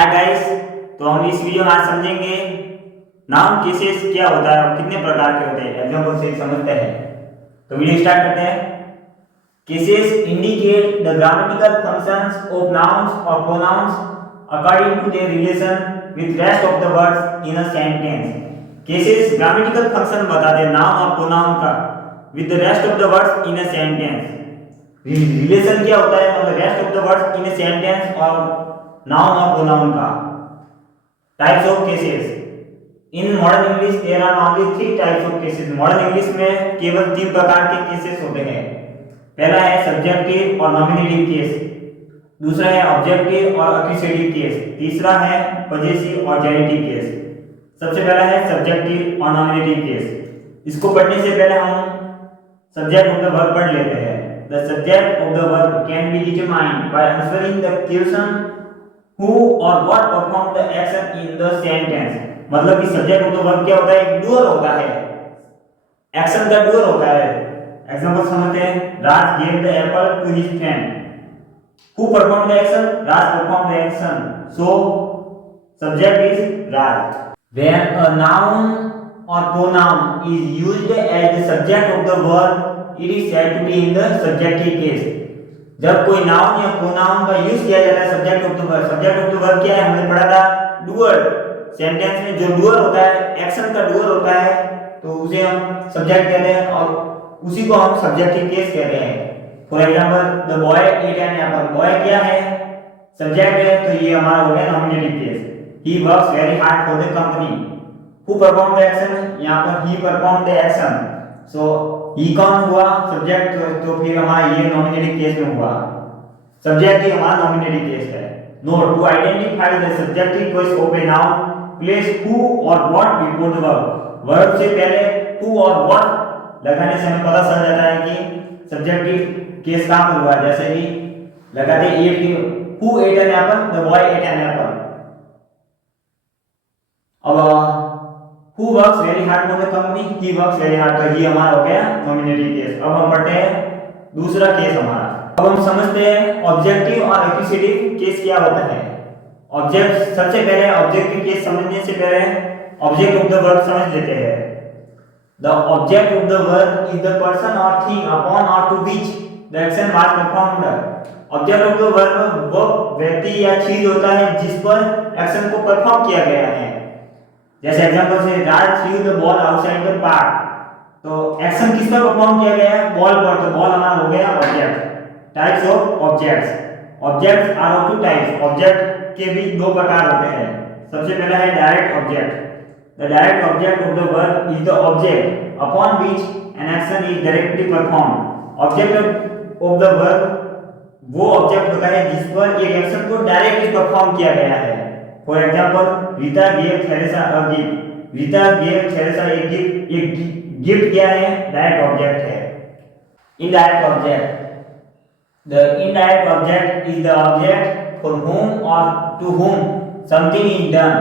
Hi guys, तो हम इस वीडियो में आज समझेंगे नाउन केसेस क्या होता है और कितने प्रकार के होते हैं। एग्जांपल से समझते हैं। तो वीडियो स्टार्ट करते हैं। Cases indicate the grammatical functions of nouns और pronouns according to their relation with rest of the words in a sentence. Cases grammatical function बताते हैं नाउन और प्रोनाउन का with the rest of the words in a sentence. Relation क्या होता है, मतलब rest of the words in a sentence और noun और प्रोनाउन का। Types of cases in modern English there are only 3 types of cases. Modern English में केवल 3 प्रकार के केसेस होते हैं। पहला है सब्जेक्टिव और नॉमिनेटिव केस, दूसरा है ऑब्जेक्टिव और एक्यूजेटिव केस, तीसरा है पजेसिव और जेनेटिव केस। सबसे पहला है सब्जेक्टिव और नॉमिनेटिव केस। इसको पढ़ने से पहले हम सब्जेक्ट ऑफ द वर्ब पढ़ लेते हैं। The subject of the verb can be determined by answering the question who or what perform the action in the sentence। मतलब कि सब्जेक्ट ऑफ द वर्ब क्या होता है, एक डूअर होता है, एक्शन का डूअर होता है। एग्जांपल समझते हैं। राज gave the apple to his friend। who performed the action? Raj performed the action, so subject is Raj। when a noun or pronoun is used as the subject of the verb it is said to be in the subjective case। जब कोई noun या pronoun का use किया जाता है subject of the verb. Subject of the verb क्या है, हमने पढ़ा था डूअर। सेंटेंस में जो डूअर होता है, एक्शन का डूअर होता है, तो उसे हम सब्जेक्ट कहते हैं और उसी को हम सब्जेक्टिव केस कहते हैं। For example the boy ate an apple. Boy क्या है, सब्जेक्ट है, तो ये हमारा हो गया nominative case. He works very hard for the company. Who perform the action, यहां पर he perform the action, so he कौन हुआ, सब्जेक्ट, तो फिर हमारा ये नॉमिनेटिव केस में हुआ। सब्जेक्ट ही हमारा नॉमिनेटिव केस है। Note to identify the subjective case of a noun place who or what before the verb. Verb से पहले हु और व्हाट लगाने से हमें पता चल जाता है कि सब्जेक्टिव केस कहां पर हुआ। जैसे कि लगाते एट के who ate an apple, the boy ate an apple. अब Who works very hard for the company? He works very hard। तो ये हमारा हो गया नॉमिनेटिव केस। अब हम पढ़ते हैं दूसरा केस हमारा। अब हम समझते हैं ऑब्जेक्टिव और एक्यूजेटिव केस क्या होता है। ऑब्जेक्ट, सबसे पहले ऑब्जेक्टिव केस समझने से पहले ऑब्जेक्ट ऑफ द वर्ब समझ लेते हैं। The object of the verb is the person और थिंग अपॉन और to which the action was performed. Object of the verb वो व्यक्ति या चीज होता है जिस पर एक्शन को परफॉर्म किया गया है। जैसे एग्जांपल से Raj threw the ball outside the park, तो एक्शन किस पर परफॉर्म किया गया है, बॉल पर, तो बॉल हमारा हो गया object. Types of objects. Objects are of 2 types. Object के भी 2 प्रकार होते हैं। सबसे पहला है direct object. The direct object of the verb is the object upon which an action is directly performed. Object of the verb वो object होता है जिस पर एक एक्शन को डायरेक्टली परफॉर्म किया गया है। For example Rita gave Theresa a gift. Rita gave Theresa a gift. एक गिफ्ट क्या है, डायरेक्ट ऑब्जेक्ट है। Indirect object, the indirect object is the object for whom और to whom something is done.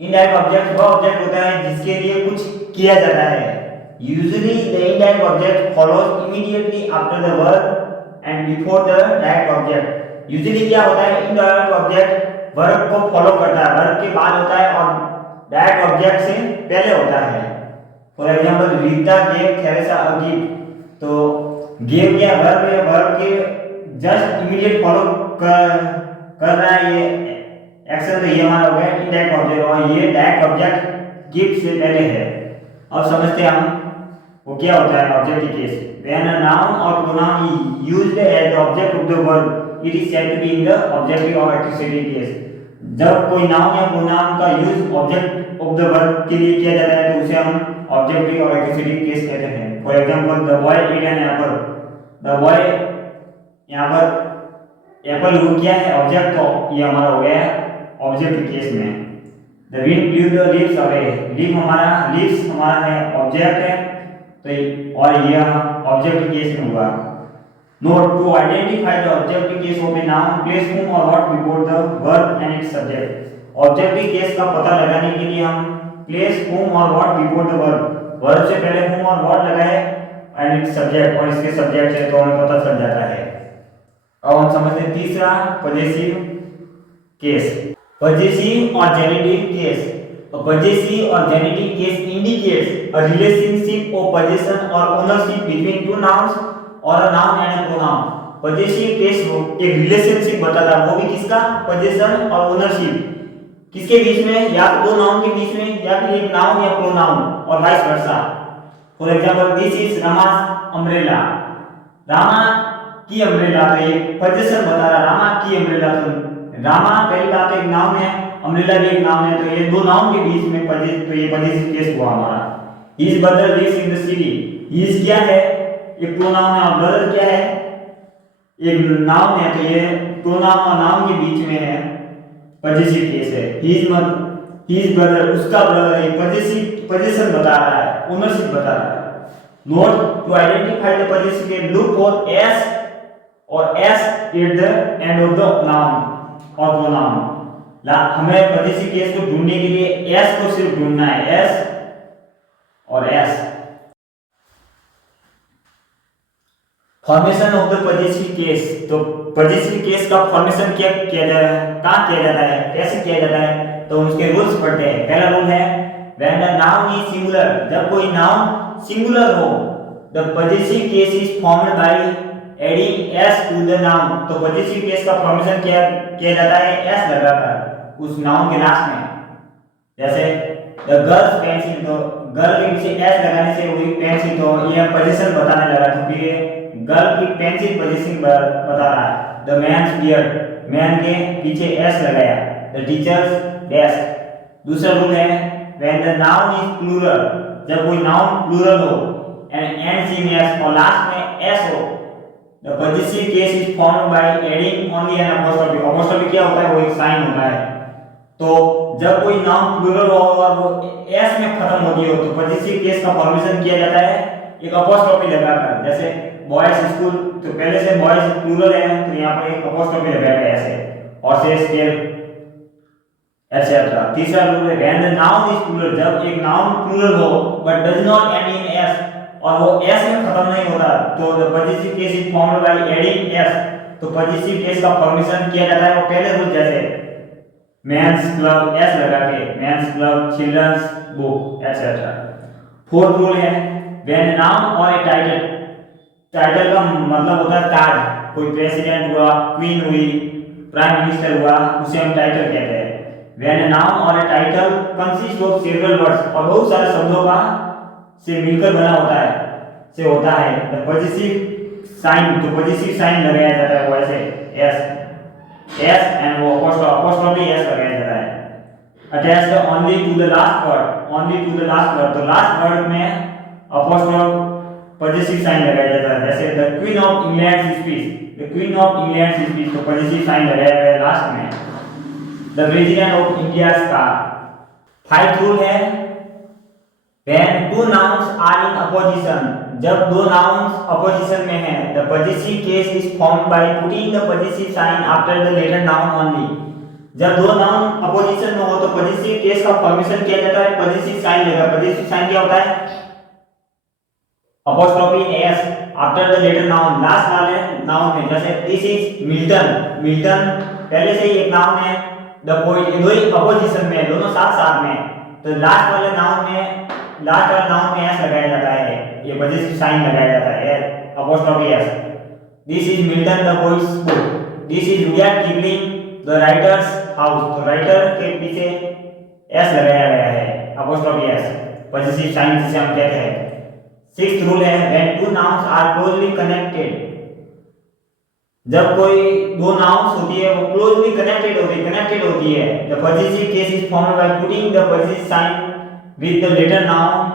Indirect object वो object होता है जिसके लिए कुछ किया जाता है। Usually the indirect object follows immediately after the verb and before the direct object. Usually क्या होता है, इनडायरेक्ट ऑब्जेक्ट वर्ब को फॉलो करता है, वर्ब के बाद होता है और डायरेक्ट ऑब्जेक्ट से पहले होता है। For example Rita gave Theresa a gift, तो गिव क्या वर्ब है, वर्ब के जस्ट इमीडिएट फॉलो कर रहा है ये एक्शन, तो ये हमारा हो गया इनडायरेक्ट ऑब्जेक्ट और ये डायरेक्ट ऑब्जेक्ट गिफ्ट से पहले है। अब समझते हैं हम वो क्या होता है objective case. When a noun और pronoun is used as the object of the verb it is said to be in the objective or accusative case. जब कोई नाउन या प्रोनाउन का use object of the verb के लिए किया जाता है तो उसे हम ऑब्जेक्टिव और एक्यूजेटिव केस कहते हैं। For example the boy ate an apple. The boy, यहां पर एप्पल वो क्या है, ऑब्जेक्ट, तो ये हमारा हो गया ऑब्जेक्टिव केस में। The wind blue the leaves away. Leaf हमारा, लीव्स हमारा है ऑब्जेक्ट है, तो और ये ऑब्जेक्टिव केस में हुआ। Note to identify the objective case of a noun, place whom or what before the verb and its subject। Objective case का पता लगाने के लिए हम place whom or what before the verb, verb से पहले whom और what लगाए and its subject और इसके subject से, तो हमें पता चल जाता है। अब हम समझते हैं तीसरा possessive case। Possessive or genitive case. A possessive or genitive case indicates a relationship of possession or ownership between two nouns or a noun and a pronoun. Possessive case एक रिलेशनशिप बताता है, वो भी किसका, possession और ownership किसके बीच में, या तो दो नाउन के बीच में या फिर एक नाउन या प्रोनाउन और vice versa. For example this is रामास umbrella, Rama की अम्ब्रेला, तो ये पोजीशन बता रहा रामा की अम्ब्रेला। तो रामा पहली बात एक नाउन है, अम्ब्रेला भी एक नाउन है, तो ये दो नाउन के बीच में तो ये पॉजिटिव केस हुआ हमारा। His brother lives in the city, his क्या है, एक प्रोनाउन है, और ब्रदर क्या है, एक नाउन है, तो ये प्रोनाउन और नाउन के बीच में है, पॉजिटिव केस है। हिज ब्रदर, उसका ब्रदर, ये पॉजिटिव पोजीशन बता रहा है, ओनरशिप बता रहा है। Note to identify the positive case, look for S or S at the end of the noun और प्रोनाउन। हमें पॉजिटिव केस को ढूंढने के लिए एस को सिर्फ ढूंढना है, S or S. Formation of the positive case, तो पॉजिटिव केस का फॉर्मेशन क्या किया जाता है, कहाँ किया जाता है, कैसे किया जाता है, तो उसके रूल्स पढ़ते हैं। पहला रूल है when the noun is singular, जब कोई नाउन सिंगुलर हो, the positive case is formed by adding S to the noun. तो पॉजिटिव केस का फॉर्मेशन किया जाता है एस लगाकर उस नाउन के लास्ट में। जैसे द गर्ल्स पेंसिल, तो गर्ल के पीछे एस लगाने से हुई पेंसिल, तो ये पोजीशन बताने लगा, तो फिर गर्ल की पेंसिल पोजीशन बता रहा है। द मैन्स बियर्ड, मैन के पीछे एस लगाया। The teacher's desk. दूसरा रूल है when the noun is plural, जब कोई नाउन प्लूरल हो एंड एंड्स इन एस और लास्ट में एस हो, the positive case is formed by adding only an apostrophe. Apostrophe क्या होता है, वो एक साइन होता है। तो जब कोई नाउन प्लूरल हो और वो एस में खत्म होती हो, तो पॉजिटिव केस का फॉर्मेशन किया जाता है एक अपोस्ट्रोफी लगाकर। जैसे बॉयज स्कूल, तो पहले से बॉयज प्लूरल है, तो यहाँ पर एक अपोस्ट्रोफी लगाया ऐसे, और से स्केल एटसेट्रा। तीसरा रूल है when the noun is plural, जब एक नाउन प्लूरल हो but does not end in S, और वो एस में खत्म नहीं होता, तो the positive case is formed by adding S. तो पॉजिटिव केस का फॉर्मेशन किया जाता है वो पहले रूल जैसे मेंस क्लब एस लगा के, men's club, children's book etcetera. Fourth rule है व्हेन नाउन और ए टाइटल, टाइटल का मतलब होता है ताज, कोई प्रेसिडेंट हुआ, क्वीन हुई, प्राइम मिनिस्टर हुआ, उसे हम टाइटल कहते हैं। व्हेन अ नाउन और a title consist of several words, और बहुत सारे शब्दों का से मिलकर बना होता है, से होता है, द पॉजिटिव साइन, तो पॉजिटिव साइन लगाया जाता है वो ऐसे एस, एस एंड वो अपोस्ट्रोफी एस लगाया जाता है। Attached only to the last word, only to the last word, तो लास्ट वर्ड में अपोस्ट्रोफ पॉजिटिव साइन लगाया जाता है। जैसे the queen of England speech, the queen of England speech, तो पॉजिटिव साइन लगाया गया है लास्ट में। द प्रेसिडेंट ऑफ इंडिया का। फाइव रूल है when two nouns are in apposition, जब दो नाउन्स अपोजिशन में हैं, the positive case is formed by putting the positive sign after the latter noun only. जब दो नाउन अपोजिशन में हो तो पॉजिटिव केस का फॉर्मेशन किया जाता है पॉजिटिव साइन लगा। पॉजिटिव साइन क्या होता है, apostrophe S after the latter noun, last वाले नाउन में। जैसे दिस इज मिल्टन, मिल्टन पहले से ही एक नाउन है, द पोएट, दो ही अपोजिशन में, दोनों साथ साथ में, तो लास्ट वाले नाउन में, लास्ट वाले नाउन में एस लगाया जाता है, ये पॉजिटिव साइन लगाया जाता है apostrophe S. This is Milton the poets book, this is Rudyard Kipling the writers house, तो राइटर के पीछे एस लगाया गया है अपोस्ट्रोफी एस, पॉजिटिव साइन जिसे हम कहते हैं। सिक्स्थ रूल है when two nouns are closely connected, जब कोई दो नाउन्स होती है वो क्लोजली कनेक्टेड होती है, the positive case is formed by putting the positive sign with the latter noun.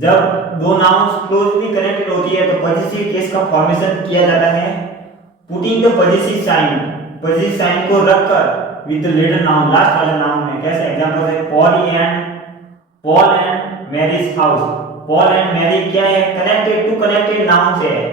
जब दो नाउन्स क्लोजली कनेक्टेड होती है तो पॉजिटिव केस का फॉर्मेशन किया जाता है पुटिंग द पॉजिटिव साइन को रखकर with the latter noun, last वाले नाउन में। कैसे एग्जांपल है Paul and Mary's house, Paul and Mary क्या है, कनेक्टेड, टू कनेक्टेड नाउन से है,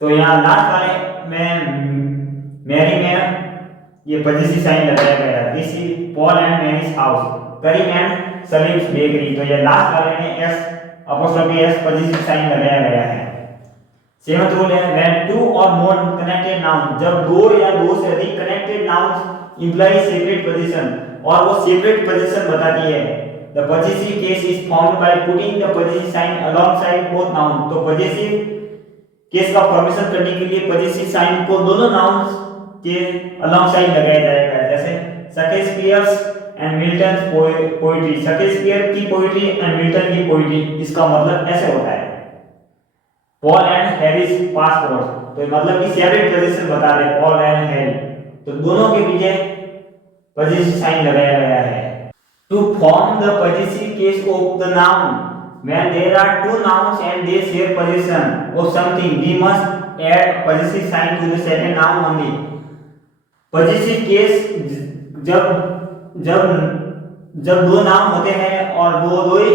तो यहाँ लास्ट वाले में मैरी में ये पॉजिटिव साइन लगाया गया है। This is Paul and Mary's house, Karim and Salim's bakery, तो ये लास्ट वाले में S apostrophe S positive sign लगाया गया है। सेवंथ रूल है when two or more connected nouns, जब दो या दो से अधिक connected nouns imply separate position और वो सेपरेट पोजीशन बताती है, the possessive case is formed by putting the possessive sign alongside both nouns। तो possessive केस का फॉर्मेशन करने के लिए possessive sign को दोनों नाउन्स के alongside लगाया जाएगा। जैसे Shakespeare's and Milton poetry, Shakespeare की पोइट्री एंड मिल्टन की पोइट्री, इसका मतलब ऐसे होता है पॉल एंड हैरिस पासपोर्ट, तो मतलब कि सेपरेट पोजीशन बता रहे पॉल एंड हैरी, तो दोनों के पीछे पोजीशन साइन लगाया गया है। To form the position case of the noun when there are two nouns and they share possession of something, we must add possessive sign to the second noun only। possessive case जब जब जब दो noun होते हैं और वो दो ही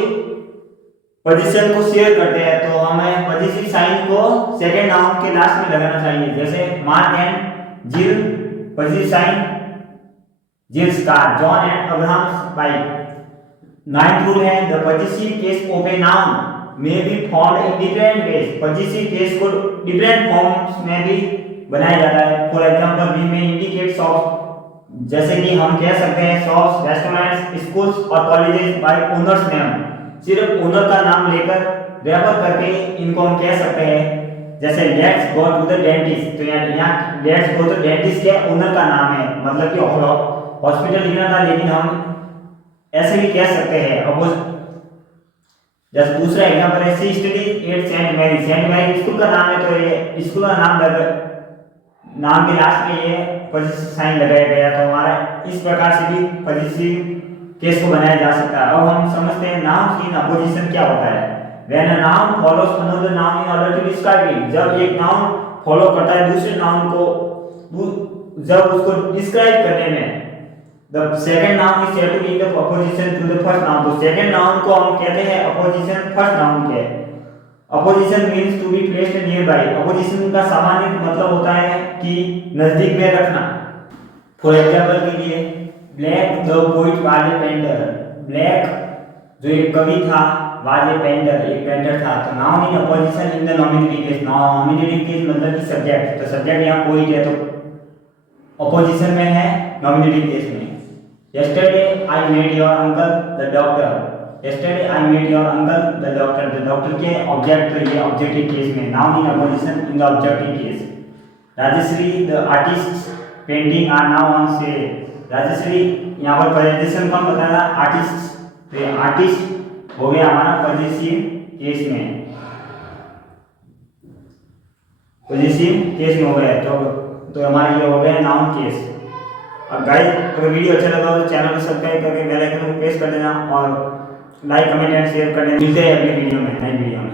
position को शेयर करते हैं, तो हमें पोजीशिव साइन को सेकंड नाउन के लास्ट में लगाना चाहिए। जैसे Mark and Jill, possessive sign Jill's car, John and Abraham bike. Ninth rule है the possessive case of a noun may be formed in different ways, possessive case को different forms में भी बनाया जाता है। For example we may indicate shops, जैसे कि हम कह सकते हैं शॉप्स, रेस्टोरेंट्स, स्कूल्स और कॉलेजेस बाय ओनर्स नेम, सिर्फ ओनर का नाम लेकर रेफर करके इनको हम कह सकते हैं। जैसे let's go to the dentist, तो यहाँ लेट्स गो टू डेंटिस्ट के ओनर का नाम है, मतलब कि हॉस्पिटल लिखना था लेकिन हम ऐसे भी कह सकते हैं। अब जैसे दूसरा एग्जांपल है she studies at saint Mary, saint Mary school का नाम है, तो ये स्कूल का नाम के लास्ट में ये पोजीशिव साइन लगाया गया, तो हमारा इस प्रकार से भी पोजीशिव केस को बनाया जा सकता है। अब हम समझते हैं नाउन की अपोजिशन क्या होता है। When a noun follows another noun in order to describe it, जब एक नाउन फॉलो करता है दूसरे नाउन को, जब उसको डिस्क्राइब करने में, the second noun is said to be in the opposition to the first noun, तो सेकंड नाउन को हम कहते हैं अपोजिशन फर्स्ट नाउन के। Apposition means to be placed near by, apposition का सामान्य मतलब होता है कि नजदीक में रखना। फॉर एग्जांपल के लिए black the poet was a painter, black जो एक कवि था, वाज ए पेंटर एक पेंटर था, तो noun in apposition in the nominative case, nominative case मतलब कि सब्जेक्ट, तो सब्जेक्ट यहाँ पोइट है तो अपोजिशन में है नॉमिनेटिव केस में। Yesterday I met your uncle the doctor, yesterday I met your uncle the doctor, the doctor के ऑब्जेक्ट, तो ये ऑब्जेक्टिव केस में, noun in apposition in the objective case. Rajshree the artist painting are now on sale, Rajshree यहाँ पर position कौन बताया, artist, तो ये आर्टिस्ट हो गया हमारा पोजीशिव केस में, पोजीशिव केस में हो गया, तो हमारा ये हो गया नाउन केस। अब गाइस अगर वीडियो अच्छा लगा तो चैनल को सब्सक्राइब करके बेल आइकन को प्रेस कर देना और लाइक कमेंट एंड शेयर कर देना। मिलते हैं अगली वीडियो में, नई वीडियो में।